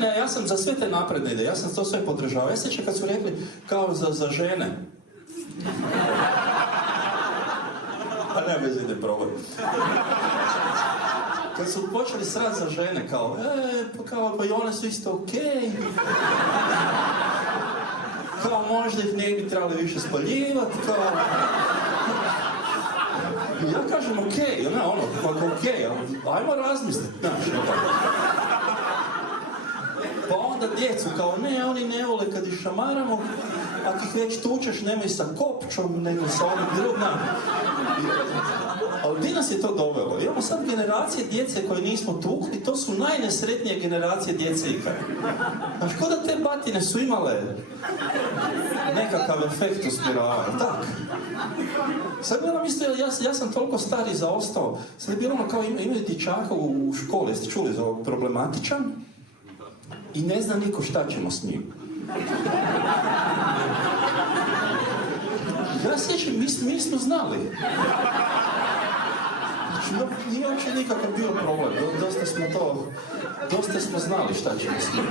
Ne, ja sam za sve te napredne ideje, ja sam to sve podržavao. Ja sjećam kad su rekli kao za žene. Pa ne bez ide problem. Kad su počeli srat za žene, pa i one su isto okej. Kao možda ih ne bi trebali više spaljivati, kao... Ja kažem okej, ajmo razmisliti, znaš, Pa onda djecu, kao ne, oni ne vole kad ih šamaramo, ako ih već tučeš, nemoj sa kopčom, nego sa onim drugim. Ali gdje nas je to dovelo? Imamo sad generacije djece koje nismo tukli, to su najnesretnije generacije djece ikada. Znaš, ko da te batine su imale nekakav efekt usmjeravanja, tak. Sad je ono mislio, ja sam toliko star i zaostao, sad je bilo ono kao imaju dječaka u školi, jeste čuli za ovog problematičan? I ne zna niko šta ćemo s njim. Ja sjećam, mi smo znali. Znači, nije uopće nikakav bio problem. Dosta smo znali šta ćemo s njim.